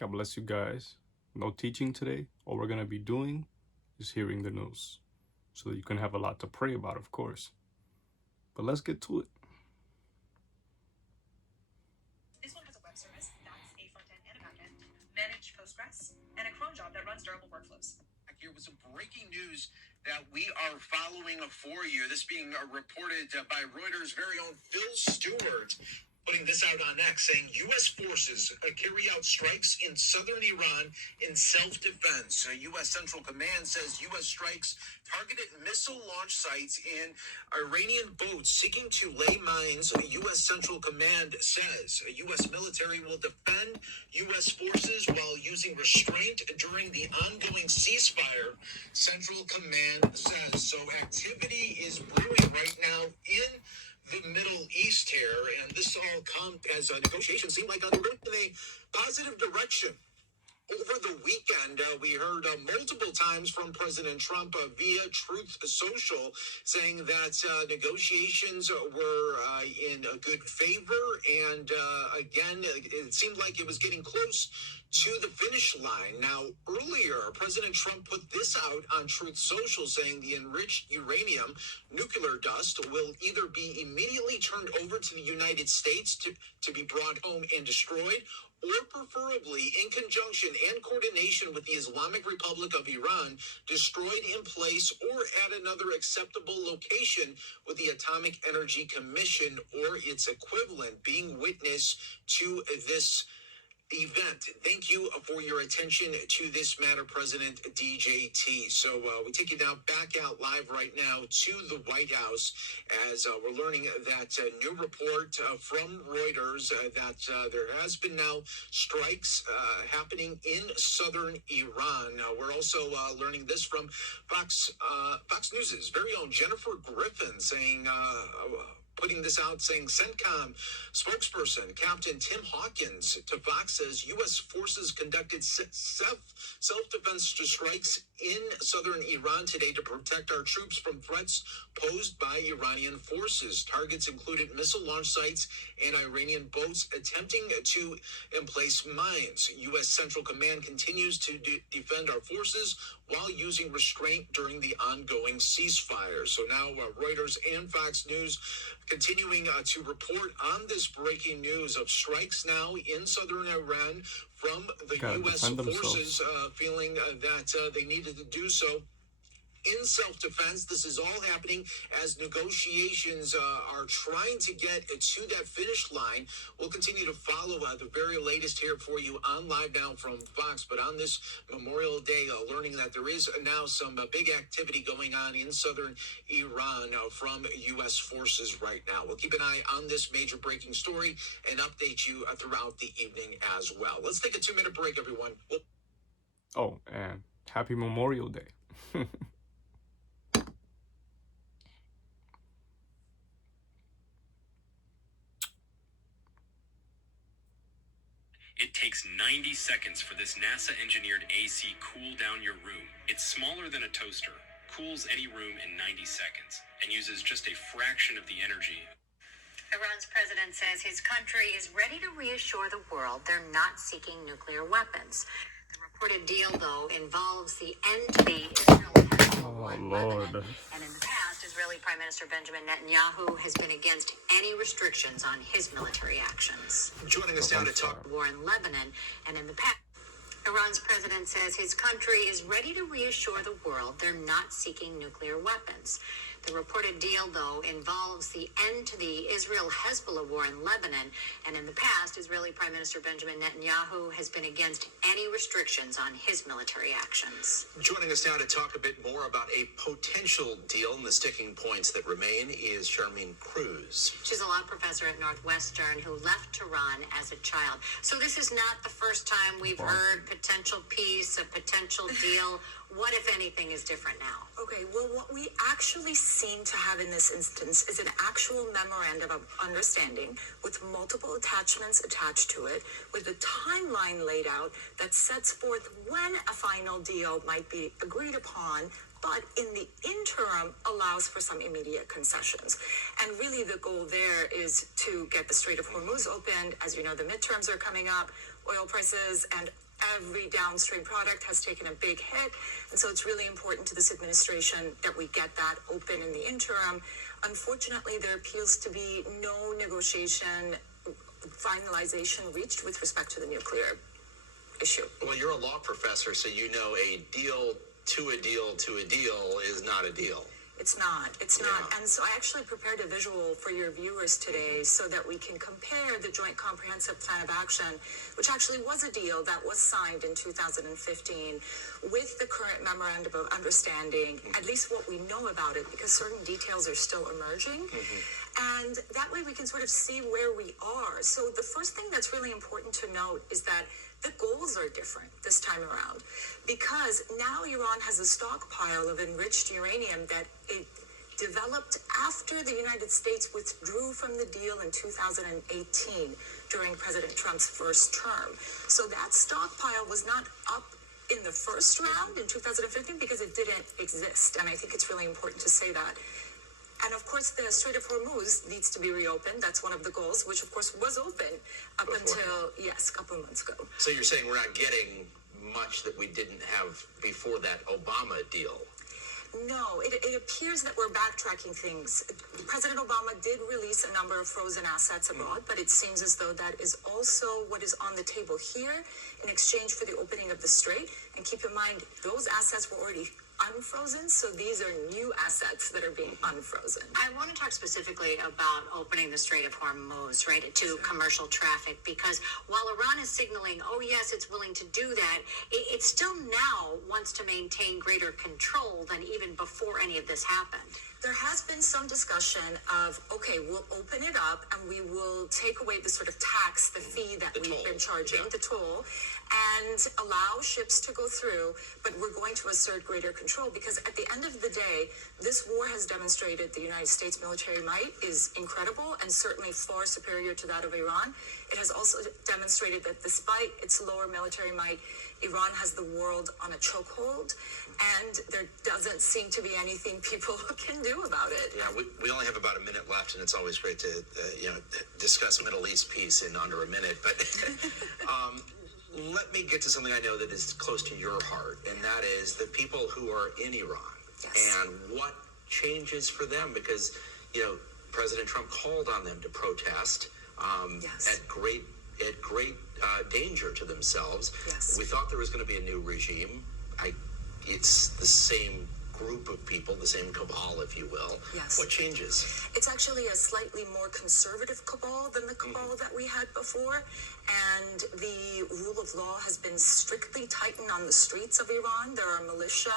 God bless you guys. No teaching today. All we're going to be doing is hearing the news so that you can have a lot to pray about, of course. But let's get to it. This one has a web service, that's a front end and a back end, managed Postgres, and a cron job that runs durable workflows. Here with some breaking news that we are following for you. This being reported by Reuters' very own Phil Stewart, putting this out on X, saying U.S. forces carry out strikes in southern Iran in self-defense. U.S. Central Command says U.S. strikes targeted missile launch sites in Iranian boats seeking to lay mines. U.S. Central Command says U.S. military will defend U.S. forces while using restraint during the ongoing ceasefire, Central Command says. So activity is brewing right now in the Middle East here, and this all comes as negotiations seem like they're going in a positive direction. Over the weekend, we heard multiple times from President Trump via Truth Social saying that negotiations were in a good favor. And again, it seemed like it was getting close to the finish line. Now, earlier, President Trump put this out on Truth Social saying the enriched uranium, nuclear dust, will either be immediately turned over to the United States to be brought home and destroyed, or preferably in conjunction and coordination with the Islamic Republic of Iran, destroyed in place or at another acceptable location with the Atomic Energy Commission or its equivalent being witness to this event. Thank you for your attention to this matter, President DJT. So we take you now back out live right now to the White House as we're learning that new report from Reuters that there has been now strikes happening in southern Iran. We're also learning this from Fox News' very own Jennifer Griffin saying putting this out, saying CENTCOM spokesperson Captain Tim Hawkins to Fox says U.S. forces conducted self-defense strikes in southern Iran today to protect our troops from threats posed by Iranian forces. Targets included missile launch sites and Iranian boats attempting to emplace mines. U.S. Central Command continues to defend our forces while using restraint during the ongoing ceasefire. So now Reuters and Fox News continuing to report on this breaking news of strikes now in southern Iran from the U.S. forces feeling that they needed to do so in self-defense. This is all happening as negotiations are trying to get to that finish line. We'll continue to follow the very latest here for you on Live Now from Fox. But on this Memorial Day, learning that there is now some big activity going on in southern Iran from U.S. forces right now. We'll keep an eye on this major breaking story and update you throughout the evening as well. Let's take a 2-minute break, everyone. Oh, and happy Memorial Day. It takes 90 seconds for this NASA-engineered AC cool down your room. It's smaller than a toaster, cools any room in 90 seconds, and uses just a fraction of the energy. Iran's president says his country is ready to reassure the world they're not seeking nuclear weapons. The reported deal, though, involves the end to the Israel-Hezbollah war in Lebanon, and in the past, Israeli Prime Minister Benjamin Netanyahu has been against any restrictions on his military actions. Joining us now to talk war in Lebanon, and in the past, Iran's president says his country is ready to reassure the world they're not seeking nuclear weapons. The reported deal, though, involves the end to the Israel-Hezbollah war in Lebanon, and in the past, Israeli Prime Minister Benjamin Netanyahu has been against any restrictions on his military actions. Joining us now to talk a bit more about a potential deal and the sticking points that remain is Charmaine Cruz. She's a law professor at Northwestern who left Tehran as a child. So this is not the first time we've heard potential peace, a potential deal. What, if anything, is different now? Okay, well, what we actually seem to have in this instance is an actual memorandum of understanding with multiple attachments attached to it, with a timeline laid out that sets forth when a final deal might be agreed upon, but in the interim allows for some immediate concessions. And really the goal there is to get the Strait of Hormuz opened. As you know, the midterms are coming up, oil prices and every downstream product has taken a big hit. And so it's really important to this administration that we get that open in the interim. Unfortunately, there appears to be no negotiation finalization reached with respect to the nuclear issue. Well, you're a law professor, so you know a deal to a deal to a deal is not a deal. It's not. And so I actually prepared a visual for your viewers today so that we can compare the Joint Comprehensive Plan of Action, which actually was a deal that was signed in 2015, with the current Memorandum of Understanding, at least what we know about it, because certain details are still emerging. And that way we can sort of see where we are. So the first thing that's really important to note is that the goals are different this time around, because now Iran has a stockpile of enriched uranium that it developed after the United States withdrew from the deal in 2018 during President Trump's first term. So that stockpile was not up in the first round in 2015 because it didn't exist. And I think it's really important to say that. And of course, the Strait of Hormuz needs to be reopened. That's one of the goals, which of course was open up until, a couple of months ago. So you're saying we're not getting much that we didn't have before that Obama deal? No, it appears that we're backtracking things. President Obama did release a number of frozen assets abroad, but it seems as though that is also what is on the table here in exchange for the opening of the strait. And keep in mind, those assets were already unfrozen, so these are new assets that are being unfrozen. I want to talk specifically about opening the Strait of Hormuz, right, to commercial traffic, because while Iran is signaling, oh yes, it's willing to do that, it still now wants to maintain greater control than even before any of this happened. There has been some discussion of, okay, we'll open it up and we will take away the sort of tax, the fee that we've been charging, the toll, and allow ships to go through, but we're going to assert greater control, because at the end of the day, this war has demonstrated the United States military might is incredible and certainly far superior to that of Iran. It has also demonstrated that despite its lower military might, Iran has the world on a chokehold, and there doesn't seem to be anything people can do about it. Yeah, we only have about a minute left, and it's always great to discuss Middle East peace in under a minute. But let me get to something I know that is close to your heart, and that is the people who are in Iran. Yes. And what changes for them, because President Trump called on them to protest at great danger to themselves. Yes. We thought there was going to be a new regime. It's the same group of people, the same cabal, if you will. Yes. What changes? It's actually a slightly more conservative cabal than the cabal that we had before, and the rule of law has been strictly tightened on the streets of Iran. There are militia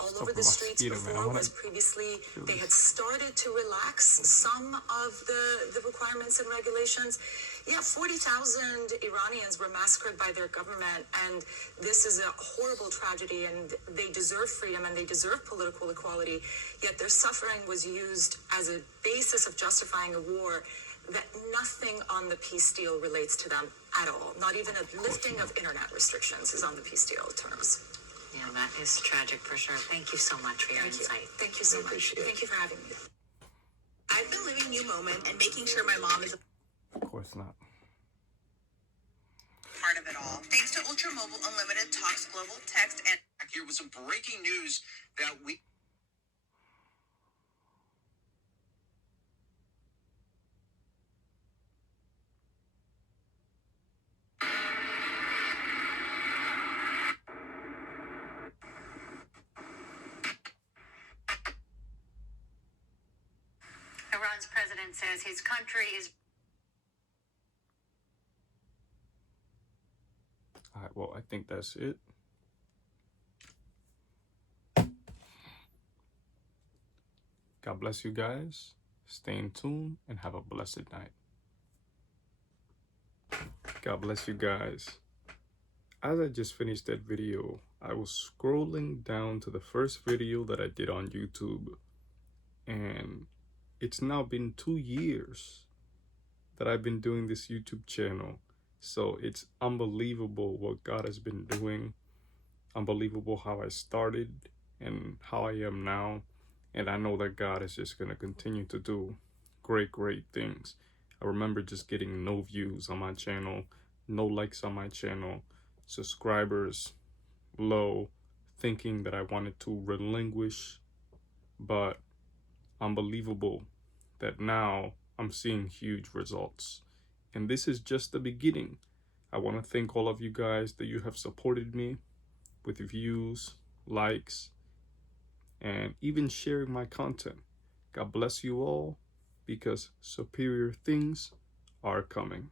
all over the streets. Before was previously they had started to relax some of the requirements and regulations. 40,000 Iranians were massacred by their government, and this is a horrible tragedy, and they deserve freedom and they deserve political equality, yet their suffering was used as a basis of justifying a war that nothing on the peace deal relates to them at all. Not even a lifting of internet restrictions is on the peace deal terms. Yeah, that is tragic for sure. Thank you so much for your insight. Thank you so much. Thank you for having me. I've been living New Moment and making sure my mom is a Of course not. part of it all. Thanks to Ultra Mobile Unlimited Talks Global Text and Here with some breaking news that we... Iran's president says his country is... All right, well, I think that's it. God bless you guys. Stay in tune and have a blessed night. God bless you guys. As I just finished that video, I was scrolling down to the first video that I did on YouTube, and it's now been 2 years that I've been doing this YouTube channel. So it's unbelievable what God has been doing. Unbelievable how I started and how I am now. And I know that God is just going to continue to do great things. I remember just getting no views on my channel, no likes on my channel, subscribers low, thinking that I wanted to relinquish, but unbelievable that now I'm seeing huge results. And this is just the beginning. I want to thank all of you guys that you have supported me with views, likes, and even sharing my content. God bless you all, because superior things are coming.